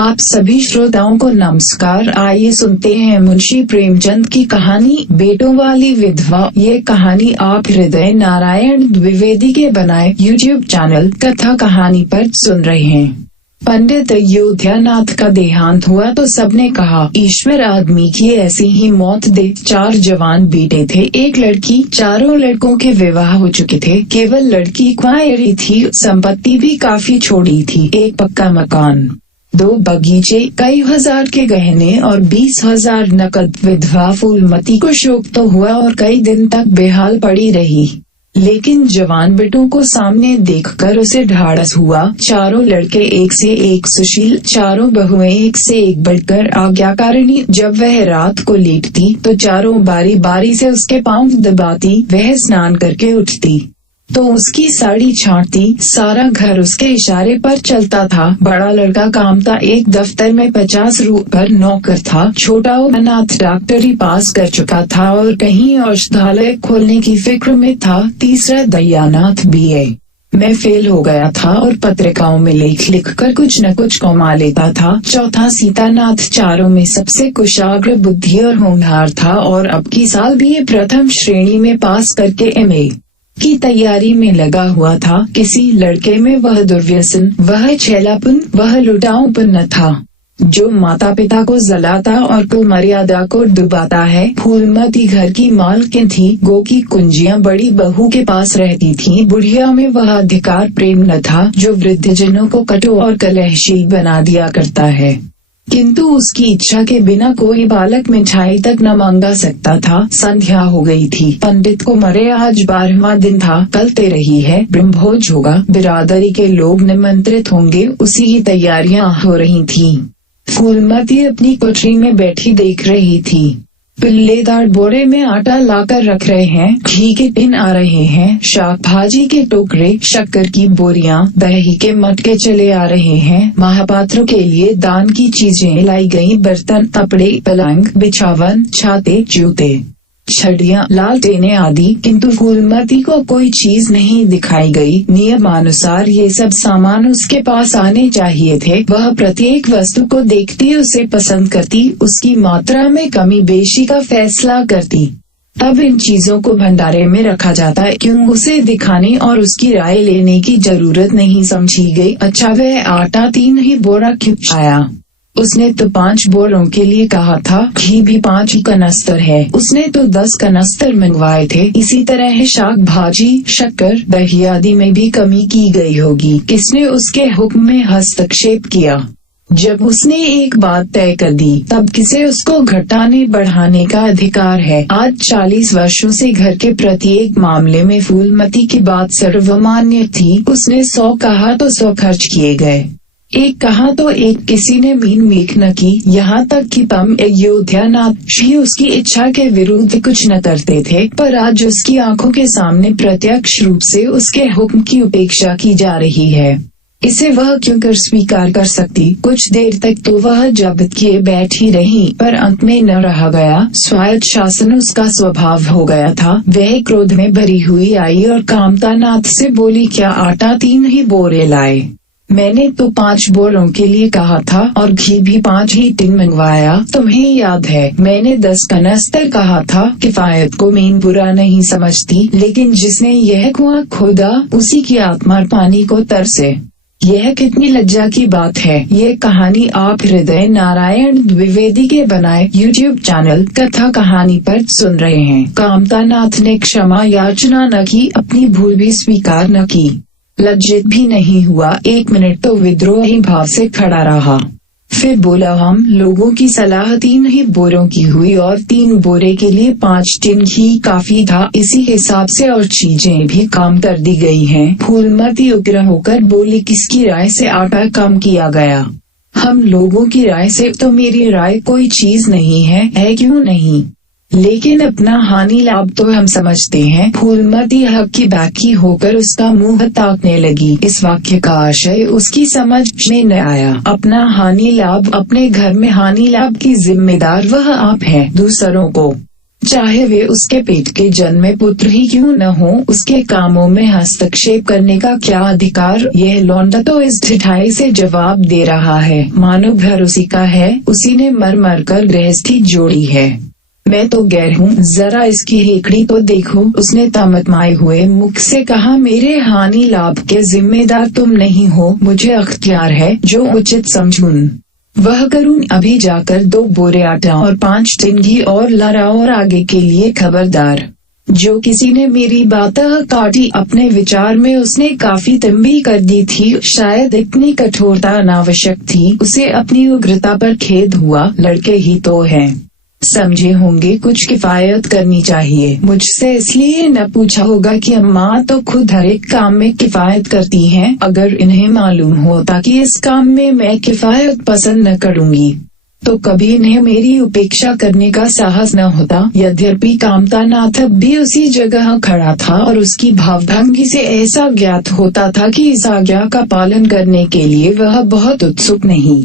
आप सभी श्रोताओं को नमस्कार। आइए सुनते हैं मुंशी प्रेमचंद की कहानी बेटों वाली विधवा। ये कहानी आप हृदय नारायण द्विवेदी के बनाए YouTube चैनल कथा कहानी पर सुन रहे हैं। पंडित अयोध्यानाथ का देहांत हुआ तो सबने कहा, ईश्वर आदमी की ऐसी ही मौत दे। 4 जवान बेटे थे, एक लड़की। चारों लड़कों के विवाह हो चुके थे, केवल लड़की कुंवारी थी। संपत्ति भी काफी छोड़ी थी, एक पक्का मकान, 2 बगीचे, कई हजार के गहने और 20,000 नकद। विधवा फूलमती को शोक तो हुआ और कई दिन तक बेहाल पड़ी रही, लेकिन जवान बेटों को सामने देखकर उसे ढाढ़स हुआ। चारों लड़के एक से एक सुशील, चारों बहुएं एक से एक बढ़कर आज्ञाकारिणी। जब वह रात को लेटती तो चारों बारी बारी से उसके पांव दबाती। वह स्नान करके उठती तो उसकी साड़ी छांटती। सारा घर उसके इशारे पर चलता था। बड़ा लड़का कामता एक दफ्तर में 50 पर नौकर था। छोटा अनाथ डॉक्टरी पास कर चुका था और कहीं औषधालय खोलने की फिक्र में था। तीसरा दयानाथ BA में फेल हो गया था और पत्रिकाओं में लेख लिखकर कुछ न कुछ कमा लेता था। चौथा सीतानाथ चारों में सबसे कुशाग्र बुद्धि और होनहार था और अब की साल BA प्रथम श्रेणी में पास करके MA की तैयारी में लगा हुआ था। किसी लड़के में वह दुर्व्यसन, वह छैलापन, वह लुटाऊपन न था जो माता पिता को जलाता और कुल मर्यादा को डुबाता है। फूलमती घर की मालकिन थी। गो की कुंजियां बड़ी बहू के पास रहती थीं। बुढ़िया में वह अधिकार प्रेम न था जो वृद्धजनों को कटु और कलहशील बना दिया करता है, किंतु उसकी इच्छा के बिना कोई बालक मिठाई तक न मांगा सकता था। संध्या हो गई थी। पंडित को मरे आज 12वां दिन था। कल तेरही है, ब्रह्मभोज होगा, बिरादरी के लोग निमंत्रित होंगे, उसी की तैयारियां हो रही थीं। फूलमती अपनी कोठरी में बैठी देख रही थी। पिल्लेदार बोरे में आटा लाकर रख रहे हैं, घी के टिन आ रहे हैं, शाक भाजी के टोकरे, शक्कर की बोरियां, दही के मटके चले आ रहे हैं। महापात्रों के लिए दान की चीजें लाई गई, बर्तन, कपड़े, पलंग, बिछावन, छाते, जूते, छड़ियां, लालटेने आदि। किंतु फूलमती को कोई चीज नहीं दिखाई गई। नियमानुसार ये सब सामान उसके पास आने चाहिए थे। वह प्रत्येक वस्तु को देखती, उसे पसंद करती, उसकी मात्रा में कमी बेशी का फैसला करती। तब इन चीजों को भंडारे में रखा जाता है, क्यों उसे दिखाने और उसकी राय लेने की जरूरत नहीं समझी गई। अच्छा, वह आटा 3 ही बोरा क्यों आया? उसने तो 5 बोरों के लिए कहा था। घी भी 5 कनस्तर है, उसने तो 10 कनस्तर मंगवाए थे। इसी तरह शाक भाजी, शक्कर, दही आदि में भी कमी की गई होगी। किसने उसके हुक्म में हस्तक्षेप किया? जब उसने एक बात तय कर दी तब किसे उसको घटाने बढ़ाने का अधिकार है? आज 40 वर्षों से घर के प्रत्येक मामले में फूलमती की बात सर्वमान्य थी। उसने 100 कहा तो 100 खर्च किए गए, एक कहा तो एक, किसी ने मीन मीख न की। यहाँ तक कि अयोध्यानाथ भी उसकी इच्छा के विरुद्ध कुछ न करते थे, पर आज उसकी आंखों के सामने प्रत्यक्ष रूप से उसके हुक्म की उपेक्षा की जा रही है। इसे वह क्यों कर स्वीकार कर सकती? कुछ देर तक तो वह जब्त किए बैठी रही, पर अंत में न रहा गया। स्वायत्त शासन उसका स्वभाव हो गया था। वह क्रोध में भरी हुई आई और कामतानाथ से बोली, क्या आटा 3 ही बोरे लाए? मैंने तो 5 बोरों के लिए कहा था और घी भी 5 ही टिन मंगवाया। तुम्हें याद है मैंने 10 कनस्तर कहा था। किफायत को मैं बुरा नहीं समझती, लेकिन जिसने यह कुआं खोदा उसी की आत्मा पानी को तरसे। यह कितनी लज्जा की बात है। ये कहानी आप हृदय नारायण द्विवेदी के बनाए YouTube चैनल कथा कहानी पर सुन रहे हैं। कामतानाथ ने क्षमा याचना न की, अपनी भूल भी स्वीकार न की, लज्जित भी नहीं हुआ। 1 मिनट तो विद्रोही भाव से खड़ा रहा, फिर बोला, हम लोगों की सलाह 3 ही बोरों की हुई और 3 बोरे के लिए 5 टिन घी काफी था। इसी हिसाब से और चीजें भी कम कर दी गई हैं। फूलमती उग्र होकर बोली, किसकी राय से आटा कम किया गया? हम लोगों की राय से। तो मेरी राय कोई चीज नहीं है क्यों नहीं? लेकिन अपना हानि लाभ तो हम समझते हैं। फूलमती हक की बाकी होकर उसका मुंह ताकने लगी। इस वाक्य का आशय उसकी समझ में न आया। अपना हानि लाभ, अपने घर में हानि लाभ की जिम्मेदार वह आप है, दूसरों को चाहे वे उसके पेट के जन्मे पुत्र ही क्यों न हो, उसके कामों में हस्तक्षेप करने का क्या अधिकार। यह लौंडा तो इस ढिठाई से जवाब दे रहा है मानो घर उसी का है, उसी ने मर मर कर गृहस्थी जोड़ी है। मैं तो गैर हूँ, जरा इसकी हेकड़ी तो देखो, उसने तमतमाए हुए मुख से कहा। मेरे हानि लाभ के जिम्मेदार तुम नहीं हो, मुझे अख्तियार है जो उचित समझूं वह करूं। अभी जाकर 2 बोरे आटा और 5 टिन घी और लाओ, और आगे के लिए खबरदार। जो किसी ने मेरी बात काटी, अपने विचार में उसने काफी तंबी कर दी थी। शायद इतनी कठोरता अनावश्यक थी। उसे अपनी उग्रता पर खेद हुआ। लड़के ही तो हैं, समझे होंगे कुछ किफायत करनी चाहिए। मुझसे इसलिए न पूछा होगा कि अम्मा तो खुद हर एक काम में किफायत करती हैं। अगर इन्हें मालूम होता कि इस काम में मैं किफायत पसंद न करूंगी तो कभी इन्हें मेरी उपेक्षा करने का साहस न होता। यद्यपि कामतानाथ अब भी उसी जगह खड़ा था और उसकी भावभंगी से ऐसा ज्ञात होता था कि इस आज्ञा का पालन करने के लिए वह बहुत उत्सुक नहीं।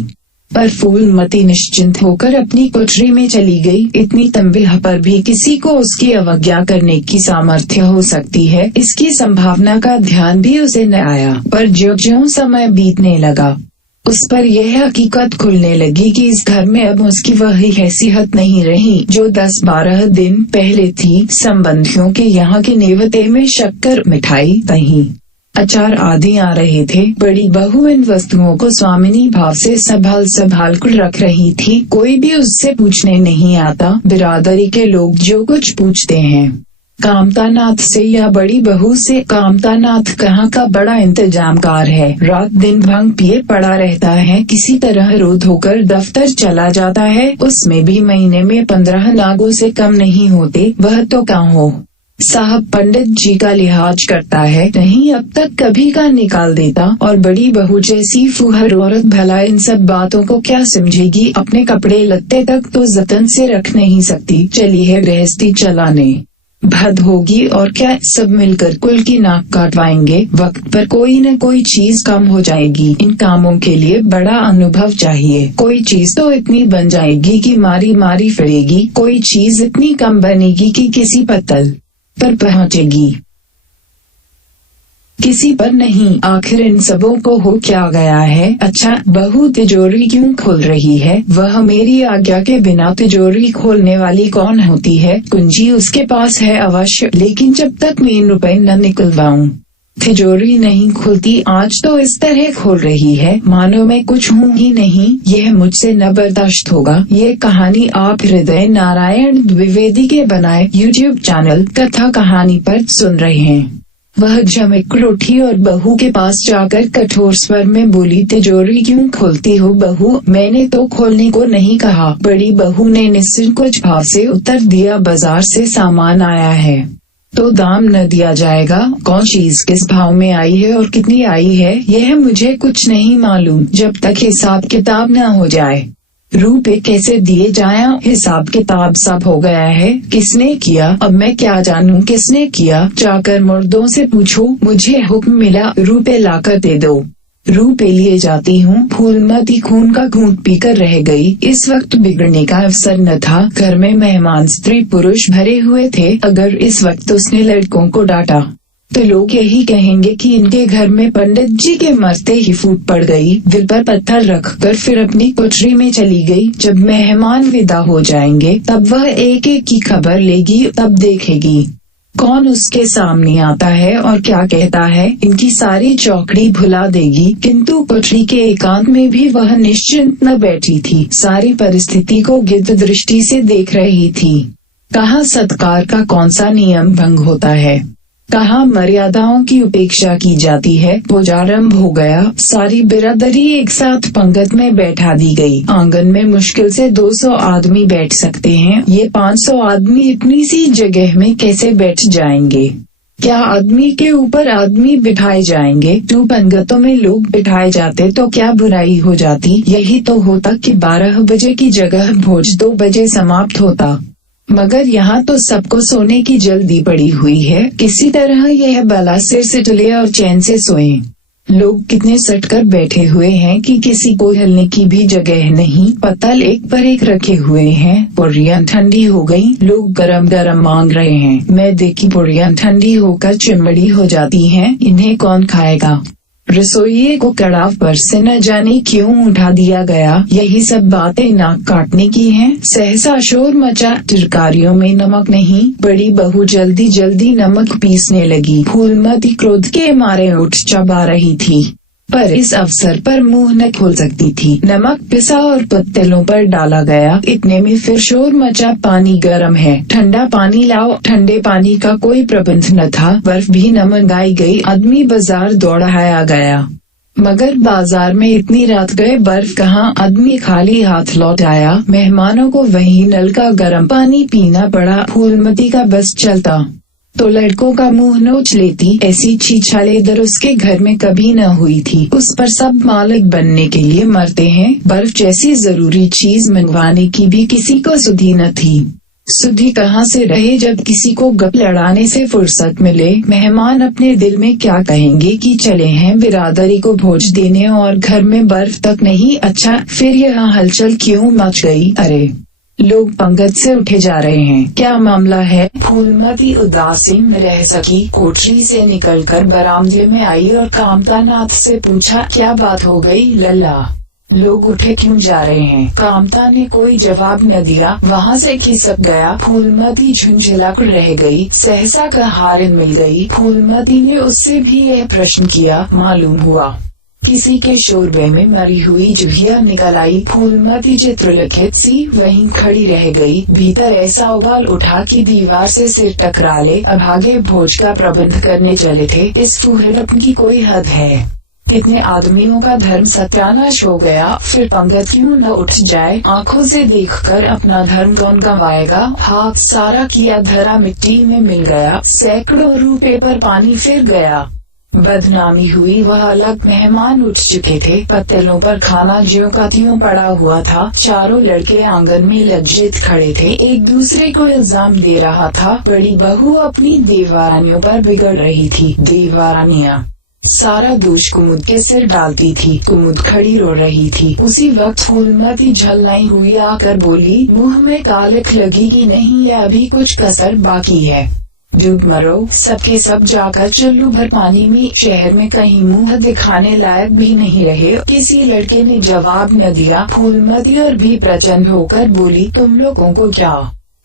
पर फूलमती निश्चिंत होकर अपनी कोठरी में चली गई। इतनी तंबीह पर भी किसी को उसकी अवज्ञा करने की सामर्थ्य हो सकती है, इसकी संभावना का ध्यान भी उसे न आया। पर ज्यों-ज्यों समय बीतने लगा उस पर यह हकीकत खुलने लगी कि इस घर में अब उसकी वही हैसियत नहीं रही जो 10-12 दिन पहले थी। संबंधियों के यहाँ के नेवते में शक्कर, मिठाई, दही, अचार आदि आ रहे थे। बड़ी बहू इन वस्तुओं को स्वामिनी भाव से संभाल कर रख रही थी। कोई भी उससे पूछने नहीं आता। बिरादरी के लोग जो कुछ पूछते हैं कामतानाथ से या बड़ी बहू से। कामतानाथ कहाँ का बड़ा इंतजामकार है, रात दिन भंग पिए पड़ा रहता है, किसी तरह रोध होकर दफ्तर चला जाता है। उसमें भी महीने में 15 नागों से कम नहीं होते। वह तो कहाँ हो साहब पंडित जी का लिहाज करता है, नहीं अब तक कभी का निकाल देता। और बड़ी बहू जैसी फुहर औरत भला इन सब बातों को क्या समझेगी। अपने कपड़े लत्ते तक तो जतन से रख नहीं सकती, चली है गृहस्थी चलाने। भद होगी और क्या, सब मिलकर कुल की नाक काटवाएंगे। वक्त पर कोई न कोई चीज कम हो जाएगी। इन कामों के लिए बड़ा अनुभव चाहिए। कोई चीज तो इतनी बन जाएगी कि मारी मारी फिरेगी, कोई चीज इतनी कम बनेगी कि किसी पत्तल पर पहुँचेगी, किसी पर नहीं। आखिर इन सबों को हो क्या गया है। अच्छा, बहू तिजोरी क्यों खोल रही है। वह मेरी आज्ञा के बिना तिजोरी खोलने वाली कौन होती है। कुंजी उसके पास है अवश्य, लेकिन जब तक मैं रुपए न निकलवाऊं तिजोरी नहीं खुलती। आज तो इस तरह खोल रही है मानो मैं कुछ हूँ ही नहीं। यह मुझसे न बर्दाश्त होगा। ये कहानी आप हृदय नारायण द्विवेदी के बनाए YouTube चैनल कथा कहानी पर सुन रहे हैं। वह झमक उठी और बहू के पास जाकर कठोर स्वर में बोली, तिजोरी क्यों खोलती हो बहू, मैंने तो खोलने को नहीं कहा। बड़ी बहू ने निसंकोच भाव से उत्तर दिया, बाजार से सामान आया है तो दाम न दिया जाएगा। कौन चीज किस भाव में आई है और कितनी आई है यह मुझे कुछ नहीं मालूम जब तक हिसाब किताब न हो जाए। रुपए कैसे दिए जाए, हिसाब किताब सब हो गया है। किसने किया, अब मैं क्या जानूं किसने किया। जाकर मुर्दों से पूछो। मुझे हुक्म मिला, रुपए लाकर दे दो। रुपए लिए जाती हूँ। फूलमती खून का घूंट पीकर रह गई। इस वक्त बिगड़ने का अवसर न था। घर में मेहमान स्त्री पुरुष भरे हुए थे। अगर इस वक्त उसने लड़कों को डांटा तो लोग यही कहेंगे कि इनके घर में पंडित जी के मरते ही फूट पड़ गई। दिल पर पत्थर रखकर फिर अपनी कोठरी में चली गई। जब मेहमान विदा हो जाएंगे तब वह एक एक की खबर लेगी, तब देखेगी कौन उसके सामने आता है और क्या कहता है। इनकी सारी चौकड़ी भुला देगी। किंतु कोठरी के एकांत में भी वह निश्चिंत न बैठी थी, सारी परिस्थिति को गिद्ध दृष्टि से देख रही थी। कहाँ सत्कार का कौन सा नियम भंग होता है, कहाँ मर्यादाओं की उपेक्षा की जाती है। भोजारंभ हो गया। सारी बिरादरी एक साथ पंगत में बैठा दी गई। आंगन में मुश्किल से 200 आदमी बैठ सकते हैं। ये 500 आदमी इतनी सी जगह में कैसे बैठ जाएंगे। क्या आदमी के ऊपर आदमी बिठाए जाएंगे। 2 पंगतों में लोग बिठाए जाते तो क्या बुराई हो जाती। यही तो होता कि 12 बजे की जगह भोज 2 बजे समाप्त होता। मगर यहाँ तो सबको सोने की जल्दी पड़ी हुई है। किसी तरह यह बला सिर से टले और चैन से सोए। लोग कितने सटकर बैठे हुए हैं कि किसी को हिलने की भी जगह नहीं। पत्तल एक पर एक रखे हुए हैं। पुड़ियाँ ठंडी हो गई, लोग गरम गरम मांग रहे हैं। मैं देखी पुड़ियाँ ठंडी होकर चिमड़ी हो जाती हैं, इन्हें कौन खाएगा। रसोइये को कड़ाव पर से न जाने क्यों उठा दिया गया। यही सब बातें नाक काटने की हैं। सहसा शोर मचा, तरकारियों में नमक नहीं। बड़ी बहू जल्दी जल्दी नमक पीसने लगी। फूलमती क्रोध के मारे उठ चबा रही थी, पर इस अवसर पर मुंह न खोल सकती थी। नमक पिसा और पत्तलों पर डाला गया। इतने में फिर शोर मचा, पानी गर्म है, ठंडा पानी लाओ। ठंडे पानी का कोई प्रबंध न था। बर्फ भी न मंगाई गई। आदमी बाजार दौड़ाया गया, मगर बाजार में इतनी रात गए बर्फ कहाँ। आदमी खाली हाथ लौट आया। मेहमानों को वही नल का गर्म पानी पीना पड़ा। फूलमती का बस चलता तो लड़कों का मुंह नोच लेती। ऐसी छीछाले दर उसके घर में कभी न हुई थी। उस पर सब मालिक बनने के लिए मरते हैं। बर्फ जैसी जरूरी चीज मंगवाने की भी किसी को सुधि न थी। सुधि कहाँ से रहे जब किसी को गप लड़ाने से फुर्सत मिले। मेहमान अपने दिल में क्या कहेंगे कि चले हैं बिरादरी को भोज देने और घर में बर्फ तक नहीं। अच्छा, फिर यहाँ हलचल क्यों मच गई। अरे, लोग पंगत से उठे जा रहे हैं, क्या मामला है। फूलमती उदासीन न रह सकी। कोठरी से निकलकर बरामदे में आई और कामता नाथ से पूछा, क्या बात हो गई लल्ला, लोग उठे क्यों जा रहे हैं। कामता ने कोई जवाब न दिया, वहाँ से खिसक गया। फूलमती झुंझलाकर रह गई। सहसा का हारिन मिल गई। फूलमती ने उससे भी यह प्रश्न किया। मालूम हुआ किसी के शोरबे में मरी हुई जुहिया निकल आई। फूलमती चित्रलिखित सी वहीं खड़ी रह गई। भीतर ऐसा उबाल उठा कि दीवार से सिर टकरा ले। अभागे भोज का प्रबंध करने चले थे। इस फूहड़पन की कोई हद है। कितने आदमियों का धर्म सत्यानाश हो गया। फिर पंगत क्यों न उठ जाए। आंखों से देखकर अपना धर्म कौन गंवाएगा। हाँ, सारा किया धरा मिट्टी में मिल गया। सैकड़ों रुपए पर पानी फिर गया। बदनामी हुई। वह अलग मेहमान उठ चुके थे। पत्तलों पर खाना ज्यों का त्यों पड़ा हुआ था। चारों लड़के आंगन में लज्जित खड़े थे, एक दूसरे को इल्जाम दे रहा था। बड़ी बहू अपनी देवरानियों पर बिगड़ रही थी। देवरानियां सारा दोष कुमुद के सिर डालती थी। कुमुद खड़ी रो रही थी। उसी वक्त फूलमती झल्लाई हुई आकर बोली, मुंह में कालिख लगी कि नहीं, या अभी कुछ कसर बाकी है। डूब मरो, सबके सब जाकर चुल्लू भर पानी में। शहर में कहीं मुंह दिखाने लायक भी नहीं रहे। किसी लड़के ने जवाब न दिया। फूलमती और भी प्रचंड होकर बोली, तुम लोगों को क्या,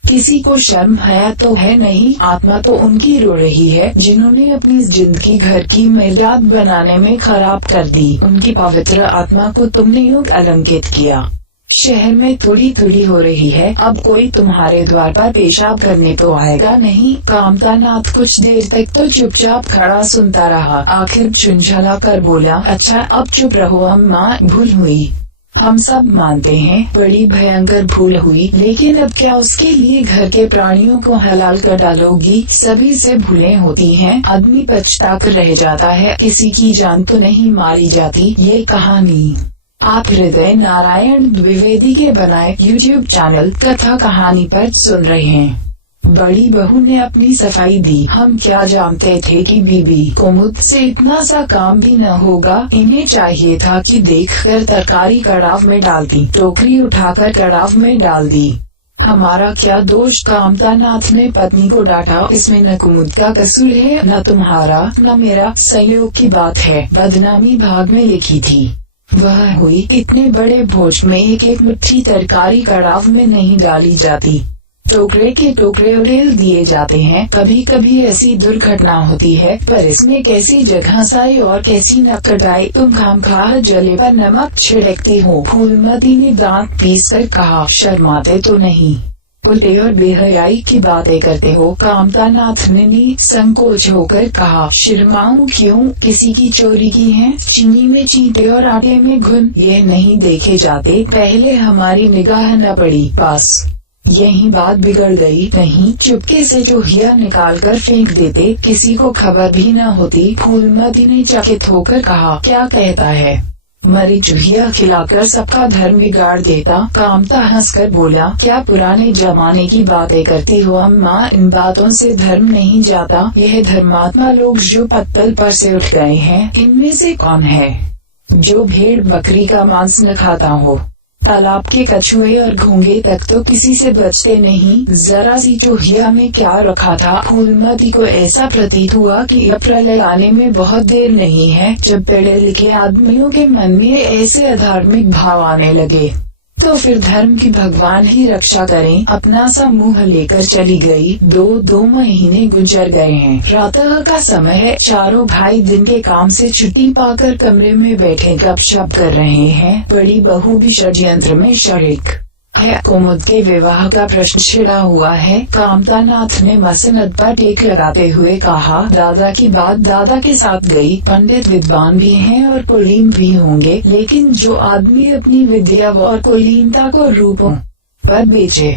किसी को शर्म हया तो है नहीं। आत्मा तो उनकी रो रही है जिन्होंने अपनी जिंदगी घर की मेराद बनाने में खराब कर दी। उनकी पवित्र आत्मा को तुमने यूं अलंकित किया। शहर में थोड़ी थोड़ी हो रही है। अब कोई तुम्हारे द्वार पर पेशाब करने तो आएगा नहीं। कामता नाथ कुछ देर तक तो चुपचाप खड़ा सुनता रहा। आखिर झुंझला कर बोला, अच्छा अब चुप रहो अम्मा, भूल हुई। हम सब मानते हैं बड़ी भयंकर भूल हुई, लेकिन अब क्या उसके लिए घर के प्राणियों को हलाल कर डालोगी। सभी से भूलें होती हैं, आदमी पछता कर रह जाता है, किसी की जान तो नहीं मारी जाती। ये कहानी आप हृदय नारायण द्विवेदी के बनाए YouTube चैनल कथा कहानी पर सुन रहे हैं। बड़ी बहू ने अपनी सफाई दी। हम क्या जानते थे कि बीबी कुमुद से इतना सा काम भी न होगा। इन्हें चाहिए था कि देखकर तरकारी कड़ाव में डाल दी। टोकरी उठाकर कड़ाव में डाल दी। हमारा क्या दोष। कामता नाथ ने पत्नी को डांटा, इसमें न कुमुद का कसूर है, न तुम्हारा न मेरा, संयोग की बात है। बदनामी भाग में लिखी थी। वह हुई। इतने बड़े भोज में एक एक मुट्ठी तरकारी कड़ाव में नहीं डाली जाती। टोकरे के टोकरे उड़ेल दिए जाते हैं। कभी कभी ऐसी दुर्घटना होती है, पर इसमें कैसी जगह साई और कैसी न कटाई। तुम खामखाह जले पर नमक छिड़कती हो। फूलमती ने दांत पीस कर कहा, शर्माते तो नहीं, उल्टे और बेहयाई की बातें करते हो। कामता नाथ ने संकोच होकर कहा, शर्माऊं क्यों, किसी की चोरी की है। चीनी में चींटे और आटे में घुन ये नहीं देखे जाते। पहले हमारी निगाह न पड़ी, बस यही बात बिगड़ गई। नहीं, चुपके से चूहिया निकाल कर फेंक देते, किसी को खबर भी न होती। फूलमती ने चकित होकर कहा, क्या कहता है। मरी चूहिया खिलाकर सबका धर्म बिगाड़ देता। कामता हंसकर बोला, क्या पुराने जमाने की बातें करती हो अम्मा, इन बातों से धर्म नहीं जाता। यह धर्मात्मा लोग जो पत्तल पर से उठ गए हैं, इनमें से कौन है जो भेड़ बकरी का मांस न खाता हो। तालाब के कछुए और घोंगे तक तो किसी से बचते नहीं। जरा सी चूहिया में क्या रखा था। फूलमती को ऐसा प्रतीत हुआ कि अब प्रलय आने में बहुत देर नहीं है। जब पढ़े लिखे आदमियों के मन में ऐसे अधार्मिक भाव आने लगे तो फिर धर्म की भगवान ही रक्षा करें। अपना सा मुंह लेकर चली गई। दो महीने गुजर गए हैं। रातः का समय है। चारों भाई दिन के काम से छुट्टी पाकर कमरे में बैठे गपशप कर रहे हैं। बड़ी बहू भी षड्यंत्र में शरीक है। कुमुद के विवाह का प्रश्न छिड़ा हुआ है। कामतानाथ ने मसनद पर टेक लगाते हुए कहा, दादा की बात दादा के साथ गई। पंडित विद्वान भी हैं और कुलीन भी होंगे, लेकिन जो आदमी अपनी विद्या और कुलीनता को रूपों पर बेचे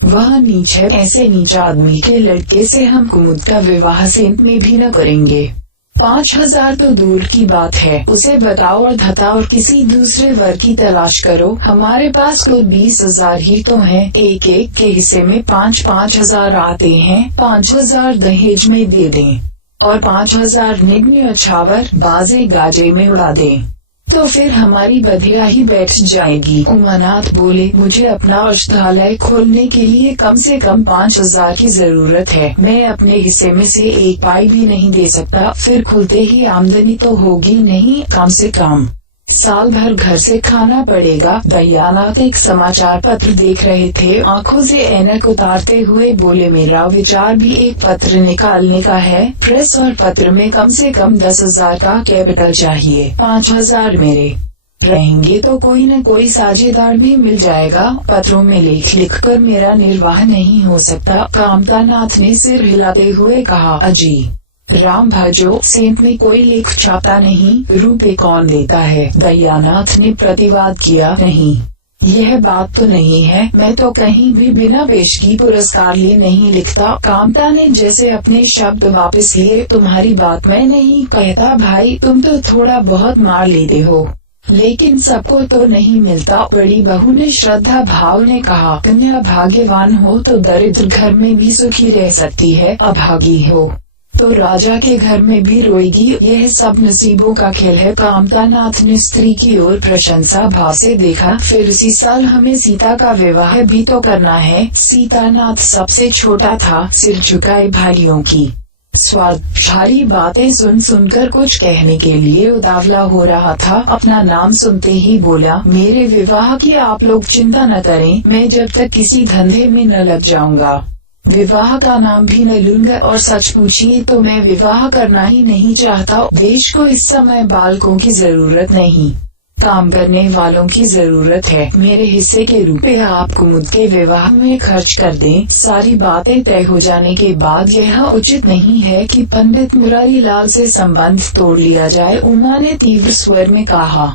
वह नीच है। ऐसे नीच आदमी के लड़के से हम कुमुद का विवाह सेंत में भी न करेंगे। 5,000 तो दूर की बात है। उसे बताओ और धता और किसी दूसरे वर्ग की तलाश करो। हमारे पास तो 20,000 ही तो हैं। एक के हिस्से में 5-5 हजार आते हैं। 5,000 दहेज में दे दें और 5,000 निग्न न्यौछावर बाजे गाजे में उड़ा दें, तो फिर हमारी बधिया ही बैठ जाएगी। उमानाथ बोले, मुझे अपना औषधालय खोलने के लिए कम से कम 5,000 की जरूरत है। मैं अपने हिस्से में से एक पाई भी नहीं दे सकता। फिर खुलते ही आमदनी तो होगी नहीं, कम से कम साल भर घर से खाना पड़ेगा। दयानाथ एक समाचार पत्र देख रहे थे। आंखों से ऐनक उतारते हुए बोले, मेरा विचार भी एक पत्र निकालने का है। प्रेस और पत्र में कम से कम 10,000 का कैपिटल चाहिए। 5,000 मेरे रहेंगे तो कोई न कोई साझेदार भी मिल जाएगा। पत्रों में लिख कर मेरा निर्वाह नहीं हो सकता। कामतानाथ ने सिर हिलाते हुए कहा, अजी राम भजो, सेंट में कोई लेख छापता नहीं। रुपए कौन देता है? दयानाथ ने प्रतिवाद किया, नहीं, यह बात तो नहीं है। मैं तो कहीं भी बिना पेशगी पुरस्कार लिए नहीं लिखता। कामता ने जैसे अपने शब्द वापस लिए, तुम्हारी बात मैं नहीं कहता भाई, तुम तो थोड़ा बहुत मार लेते हो, लेकिन सबको तो नहीं मिलता। बड़ी बहू ने श्रद्धा भाव ने कहा, कन्या भाग्यवान हो तो दरिद्र घर में भी सुखी रह सकती है, अभागी हो तो राजा के घर में भी रोएगी। यह सब नसीबों का खेल है। कामतानाथ ने स्त्री की ओर प्रशंसा भाव से देखा। फिर इसी साल हमें सीता का विवाह भी तो करना है। सीतानाथ सबसे छोटा था। सिर झुकाए भाइयों की स्वार्थी बातें सुन सुनकर कुछ कहने के लिए उतावला हो रहा था। अपना नाम सुनते ही बोला, मेरे विवाह की आप लोग चिंता न करें। मैं जब तक किसी धंधे में न लग जाऊंगा विवाह का नाम भी न लूंगा। और सच पूछिए तो मैं विवाह करना ही नहीं चाहता। देश को इस समय बालकों की जरूरत नहीं, काम करने वालों की जरूरत है। मेरे हिस्से के रुपए आप कुमुद के विवाह में खर्च कर दें। सारी बातें तय हो जाने के बाद यह उचित नहीं है कि पंडित मुरारी लाल से संबंध तोड़ लिया जाए। उमा ने तीव्र स्वर में कहा,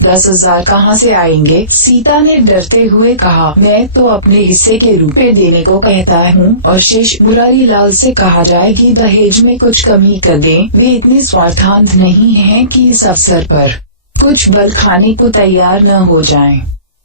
10,000 कहाँ से आएंगे? सीता ने डरते हुए कहा, मैं तो अपने हिस्से के रुपए देने को कहता हूँ और शेष मुरारी लाल से कहा जाए कि दहेज में कुछ कमी कर दें। वे इतने स्वार्थांत नहीं हैं कि इस अवसर पर कुछ बल खाने को तैयार न हो जाएं।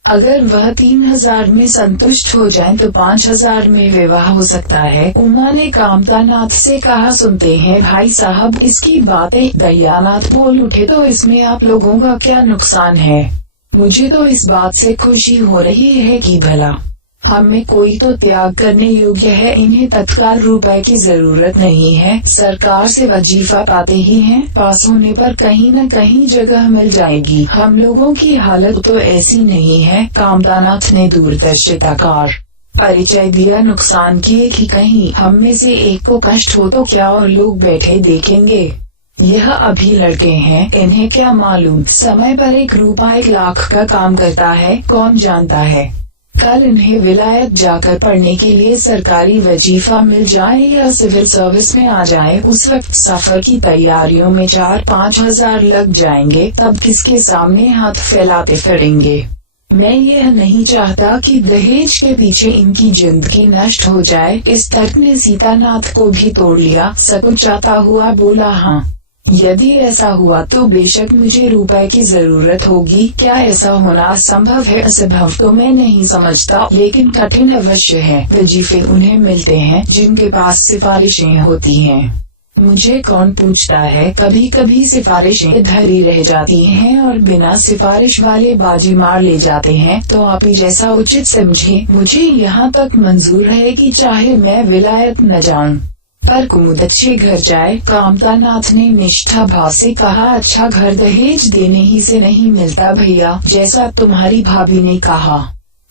अगर वह 3,000 में संतुष्ट हो जाएं तो 5,000 में विवाह हो सकता है। उमा ने कामतानाथ से कहा, सुनते हैं भाई साहब इसकी बातें। दयानाथ बोल उठे, तो इसमें आप लोगों का क्या नुकसान है? मुझे तो इस बात से खुशी हो रही है कि भला हम में कोई तो त्याग करने योग्य है। इन्हें तत्काल रुपए की जरूरत नहीं है। सरकार से वजीफा पाते ही हैं। पास होने पर कहीं न कहीं जगह मिल जाएगी। हम लोगों की हालत तो ऐसी नहीं है। कामतानाथ ने दूरदर्शिताकार परिचय दिया। नुकसान किए कि कहीं हम में से एक को कष्ट हो तो क्या और लोग बैठे देखेंगे? यह अभी लड़के हैं, इन्हें क्या मालूम समय पर 1 रुपया 1 लाख का काम करता है। कौन जानता है कल इन्हें विलायत जाकर पढ़ने के लिए सरकारी वजीफा मिल जाए या सिविल सर्विस में आ जाए। उस वक्त सफर की तैयारियों में 4-5 हजार लग जाएंगे। तब किसके सामने हाथ फैलाते फिरेंगे? मैं यह नहीं चाहता कि दहेज के पीछे इनकी जिंदगी नष्ट हो जाए। इस तर्क ने सीतानाथ को भी तोड़ लिया। सकुचाता हुआ बोला, हाँ यदि ऐसा हुआ तो बेशक मुझे रुपए की जरूरत होगी। क्या ऐसा होना संभव है? असंभव तो मैं नहीं समझता, लेकिन कठिन अवश्य है। वजीफे उन्हें मिलते हैं जिनके पास सिफारिशें होती हैं। मुझे कौन पूछता है? कभी कभी सिफारिशें धरी रह जाती हैं और बिना सिफारिश वाले बाजी मार ले जाते हैं। तो आप ही जैसा उचित समझे। मुझे यहाँ तक मंजूर है कि चाहे मैं विलायत न जाऊँ, पर कुमुद अच्छे घर जाए। कामतानाथ ने निष्ठा भाव से कहा, अच्छा घर दहेज देने ही से नहीं मिलता भैया, जैसा तुम्हारी भाभी ने कहा।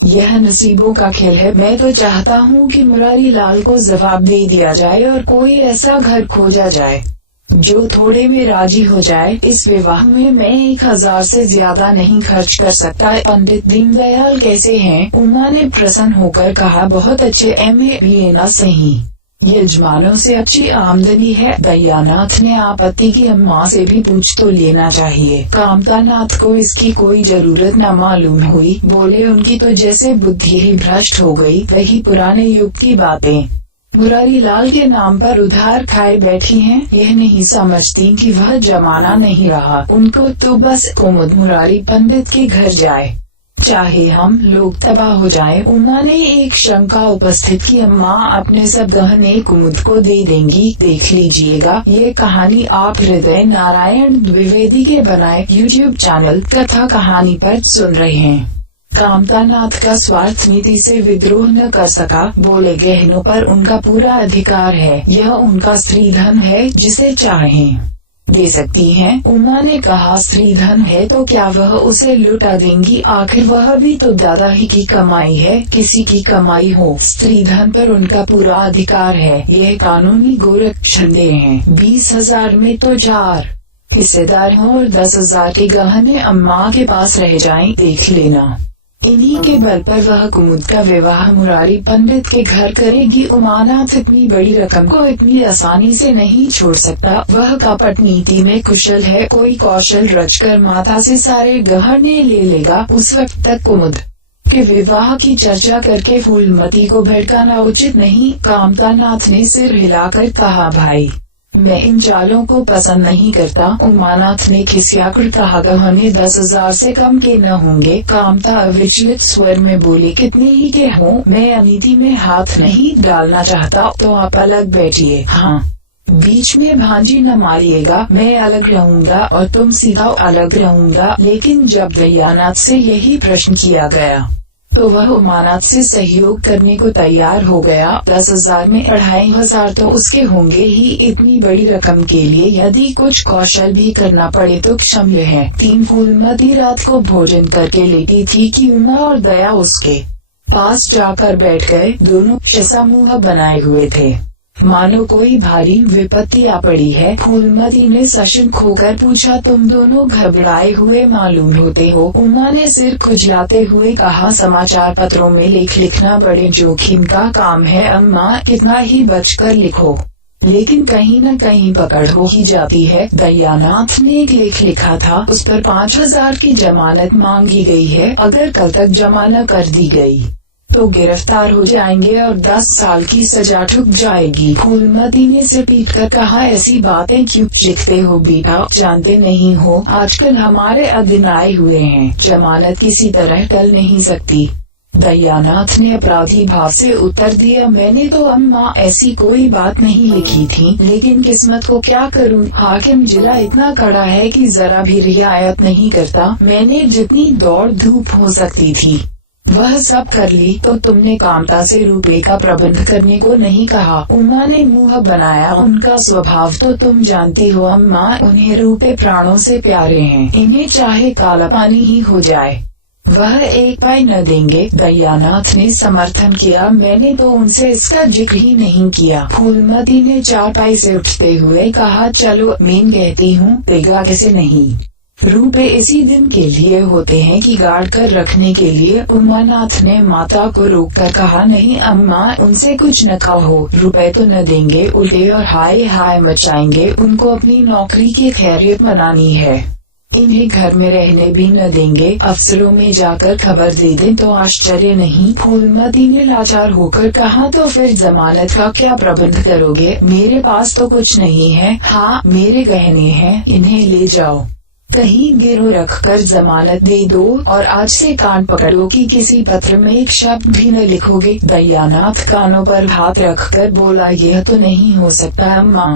यह नसीबों का खेल है। मैं तो चाहता हूँ कि मुरारी लाल को जवाब दे दिया जाए और कोई ऐसा घर खोजा जाए जो थोड़े में राजी हो जाए। इस विवाह में मैं 1000 से ज्यादा नहीं खर्च कर सकता। पंडित दीनदयाल कैसे हैं? उमा ने प्रसन्न होकर कहा, बहुत अच्छे, MA लेना सही। यजमानों से अच्छी आमदनी है। दयानाथ ने आपत्ति की, अम्मा से भी पूछ तो लेना चाहिए। कामतानाथ को इसकी कोई जरूरत न मालूम हुई। बोले, उनकी तो जैसे बुद्धि ही भ्रष्ट हो गई। वही पुराने युग की बातें मुरारी लाल के नाम पर उधार खाए बैठी हैं। यह नहीं समझती कि वह जमाना नहीं रहा। उनको तो बस कुमुद मुरारी पंडित के घर जाए, चाहे हम लोग तबाह हो जाएं। उमा ने एक शंका उपस्थित की, अम्मा अपने सब गहने कुमुद को दे देंगी। देख लीजिएगा। ये कहानी आप हृदय नारायण द्विवेदी के बनाए YouTube चैनल कथा कहानी पर सुन रहे हैं। कामतानाथ का स्वार्थ नीति से विद्रोह न कर सका। बोले, गहनों पर उनका पूरा अधिकार है। यह उनका स्त्रीधन है, जिसे चाहें दे सकती हैं। उमा ने कहा, स्त्रीधन है तो क्या वह उसे लुटा देंगी? आखिर वह भी तो दादा ही की कमाई है। किसी की कमाई हो, स्त्रीधन पर उनका पूरा अधिकार है। यह कानूनी गोरक्षण है। 20,000 में तो 4 हिस्सेदार हों और 10,000 के गहने अम्मा के पास रह जाएं। देख लेना। इन्हीं के बल पर वह कुमुद का विवाह मुरारी पंडित के घर करेगी। उमानाथ इतनी बड़ी रकम को इतनी आसानी से नहीं छोड़ सकता। वह कपट नीति में कुशल है। कोई कौशल रचकर माता से सारे गहने ले लेगा। उस वक्त तक कुमुद के विवाह की चर्चा करके फूलमती को भड़काना उचित नहीं। कामतानाथ ने सिर हिलाकर कहा, भाई मैं इन चालों को पसंद नहीं करता। उमानाथ ने खिसियाकर कहा, गहने 10,000 से कम के न होंगे। कामता अविचलित स्वर में बोले, कितने ही के हों, मैं अनीति में हाथ नहीं डालना चाहता। तो आप अलग बैठिए। हाँ, बीच में भांजी न मारिएगा। मैं अलग रहूंगा और तुम सीधा अलग रहूंगा। लेकिन जब दयानाथ से यही प्रश्न किया गया तो वह उमानाथ से सहयोग करने को तैयार हो गया। 10,000 में 2,500 तो उसके होंगे ही। इतनी बड़ी रकम के लिए यदि कुछ कौशल भी करना पड़े तो क्षम्य है। 3 फूलमती रात को भोजन करके लेटी थी कि उमा और दया उसके पास जाकर बैठ गए। दोनों शसा मुंह बनाए हुए थे, मानो कोई भारी विपत्ति आ पड़ी है। फूलमती ने सशंक होकर पूछा, तुम दोनों घबराए हुए मालूम होते हो। उमा ने सिर खुजलाते हुए कहा, समाचार पत्रों में लेख लिखना बड़े जोखिम का काम है अम्मा। कितना ही बचकर लिखो, लेकिन कहीं न कहीं पकड़ हो ही जाती है। दयानाथ ने एक लेख लिखा था, उस पर 5,000 की जमानत मांगी गई है। अगर कल तक जमा न कर दी गई तो गिरफ्तार हो जाएंगे और 10 साल की सजा ठुक जाएगी। फूलमती ने सिर पीट कर कहा, ऐसी बातें क्यों लिखते हो बेटा? जानते नहीं हो आजकल हमारे दिन आए हुए हैं। जमानत किसी तरह टल नहीं सकती। दयानाथ ने अपराधी भाव से उत्तर दिया, मैंने तो अम्मा ऐसी कोई बात नहीं लिखी थी, लेकिन किस्मत को क्या करूं। हाकिम जिला इतना कड़ा है कि जरा भी रियायत नहीं करता। मैंने जितनी दौड़ धूप हो सकती थी वह सब कर ली। तो तुमने कामता से रुपए का प्रबंध करने को नहीं कहा? उमा ने मुंह बनाया, उनका स्वभाव तो तुम जानती हो अम्मा। उन्हें रुपए प्राणों से प्यारे हैं। इन्हें चाहे काला पानी ही हो जाए वह 1 पाई न देंगे। दयानाथ ने समर्थन किया, मैंने तो उनसे इसका जिक्र ही नहीं किया। फूलमती ने 4 पाई से उठते हुए कहा, चलो मैं कहती हूँ, देगा कैसे नहीं। रुपए इसी दिन के लिए होते हैं कि गाड़ कर रखने के लिए। उमानाथ ने माता को रोककर कहा, नहीं अम्मा, उनसे कुछ न कहो। रुपए तो न देंगे, उल्टे और हाय हाय मचाएंगे। उनको अपनी नौकरी की खैरियत मनानी है। इन्हें घर में रहने भी न देंगे। अफसरों में जाकर खबर दे दें तो आश्चर्य नहीं। फूलमती ने लाचार होकर कहा, तो फिर जमानत का क्या प्रबंध करोगे? मेरे पास तो कुछ नहीं है। हाँ, मेरे गहने हैं, इन्हें ले जाओ, कहीं गिरव रखकर जमानत दे दो और आज से कान पकड़ो कि किसी पत्र में एक शब्द भी न लिखोगे। दयानाथ कानों पर हाथ रखकर बोला, यह तो नहीं हो सकता अम्मा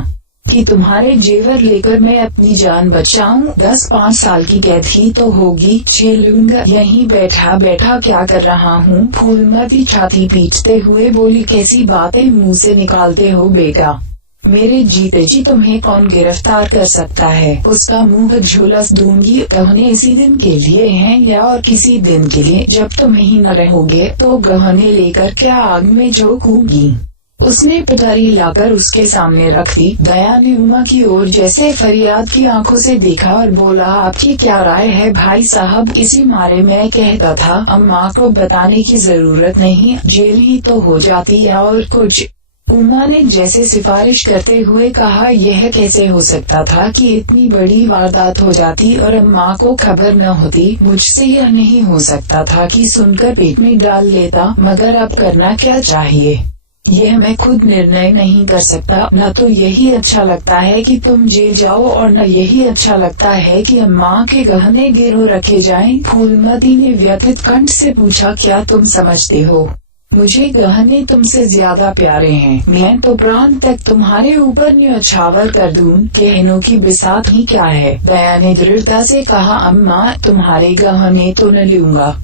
कि तुम्हारे जेवर लेकर मैं अपनी जान बचाऊं। 10-5 साल की कैद ही तो होगी, झेलूंगा। यहीं बैठा बैठा क्या कर रहा हूँ? फूलमती छाती पीटते हुए बोली, कैसी बातें मुंह से निकालते हो बेटा? मेरे जीते जी तुम्हें कौन गिरफ्तार कर सकता है? उसका मुंह झुलस दूंगी। गहने इसी दिन के लिए हैं या और किसी दिन के लिए? जब तुम ही न रहोगे तो गहने लेकर क्या आग में झोंकूंगी? उसने पिटारी लाकर उसके सामने रख दी। दया ने उमा की ओर जैसे फरियाद की आंखों से देखा और बोला, आपकी क्या राय है भाई साहब? इसी मारे मैं कहता था अम्मा को बताने की जरूरत नहीं, जेल ही तो हो जाती है और कुछ। उमा ने जैसे सिफारिश करते हुए कहा, यह कैसे हो सकता था कि इतनी बड़ी वारदात हो जाती और अम्मा को खबर न होती? मुझसे यह नहीं हो सकता था कि सुनकर पेट में डाल लेता, मगर अब करना क्या चाहिए यह मैं खुद निर्णय नहीं कर सकता। न तो यही अच्छा लगता है कि तुम जेल जाओ और न यही अच्छा लगता है कि अम्मा के गहने गिरव रखे जाएं। फूलमती ने व्यथित कंठ से पूछा, क्या तुम समझते हो मुझे गहने तुमसे ज्यादा प्यारे हैं? मैं तो प्राण तक तुम्हारे ऊपर न्यौछावर कर दूं। गहनों की बिसात ही क्या है? दया ने दृढ़ता से कहा, अम्मा तुम्हारे गहने तो न लूंगा,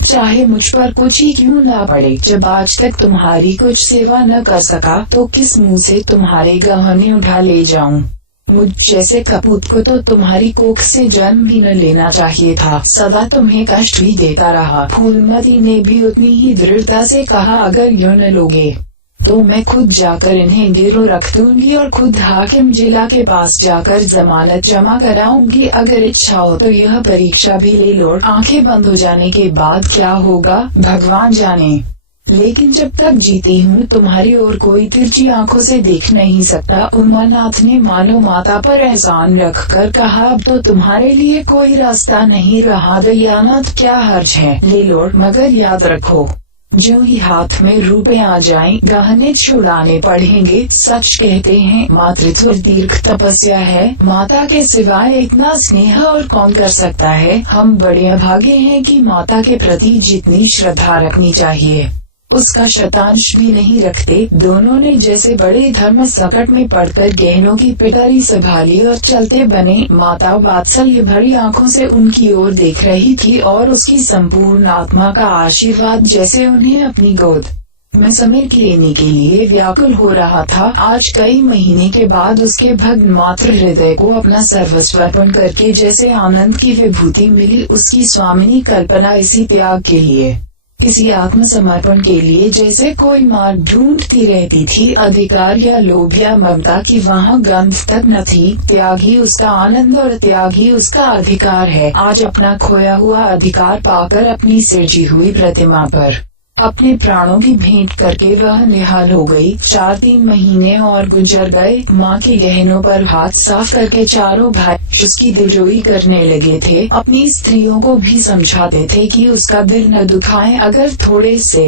चाहे मुझ पर कुछ ही क्यों ना पड़े। जब आज तक तुम्हारी कुछ सेवा न कर सका तो किस मुंह से तुम्हारे गहने उठा ले जाऊं? मुझ जैसे कपूत को तो तुम्हारी कोख से जन्म भी न लेना चाहिए था, सदा तुम्हें कष्ट भी देता रहा। फूलमती ने भी उतनी ही दृढ़ता से कहा, अगर यूं न लोगे तो मैं खुद जाकर इन्हें गिरव रख दूंगी और खुद हाकिम जिला के पास जाकर जमानत जमा कराऊंगी। अगर इच्छा हो तो यह परीक्षा भी ले लो। आंखें बंद हो जाने के बाद क्या होगा भगवान जाने, लेकिन जब तक जीती हूँ तुम्हारी ओर कोई तिरछी आंखों से देख नहीं सकता। उमानाथ ने मानो माता पर एहसान रखकर कहा, अब तो तुम्हारे लिए कोई रास्ता नहीं रहा। दयानाथ क्या हर्ज है, ले लो, मगर याद रखो जो ही हाथ में रुपए आ जाएं, गहने छुड़ाने पड़ेंगे। सच कहते हैं मातृत्व दीर्घ तपस्या है, माता के सिवाय इतना स्नेह और कौन कर सकता है। हम बड़े अभागे हैं कि माता के प्रति जितनी श्रद्धा रखनी चाहिए उसका शतांश भी नहीं रखते। दोनों ने जैसे बड़े धर्म संकट में पड़कर गहनों की पिटारी संभाली और चलते बने। माता वात्सल्य भरी आंखों से उनकी ओर देख रही थी और उसकी संपूर्ण आत्मा का आशीर्वाद जैसे उन्हें अपनी गोद में समेट लेने के लिए व्याकुल हो रहा था। आज कई महीने के बाद उसके भग्न मात्र हृदय को अपना सर्वस्व अर्पण करके जैसे आनंद की विभूति मिली। उसकी स्वामिनी कल्पना इसी त्याग के लिए, किसी आत्मसमर्पण के लिए जैसे कोई मार्ग ढूंढती रहती थी। अधिकार या लोभ या ममता की वहाँ गंध तक न थी। त्याग ही उसका आनंद और त्याग ही उसका अधिकार है। आज अपना खोया हुआ अधिकार पाकर अपनी सिरजी हुई प्रतिमा पर अपने प्राणों की भेंट करके वह निहाल हो गई। 4-3 महीने और गुजर गए। माँ के गहनों पर हाथ साफ करके चारों भाई उसकी दिलजोई करने लगे थे। अपनी स्त्रियों को भी समझाते थे कि उसका दिल न दुखाएं। अगर थोड़े से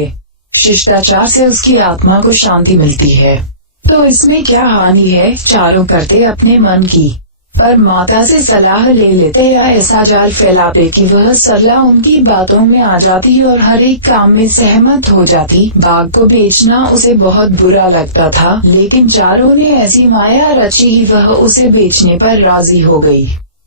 शिष्टाचार से उसकी आत्मा को शांति मिलती है तो इसमें क्या हानि है। चारों करते अपने मन की, पर माता से सलाह ले लेते या ऐसा जाल फैलाते कि वह सलाह उनकी बातों में आ जाती और हर एक काम में सहमत हो जाती। बाग को बेचना उसे बहुत बुरा लगता था, लेकिन चारों ने ऐसी माया रची ही वह उसे बेचने पर राजी हो गई।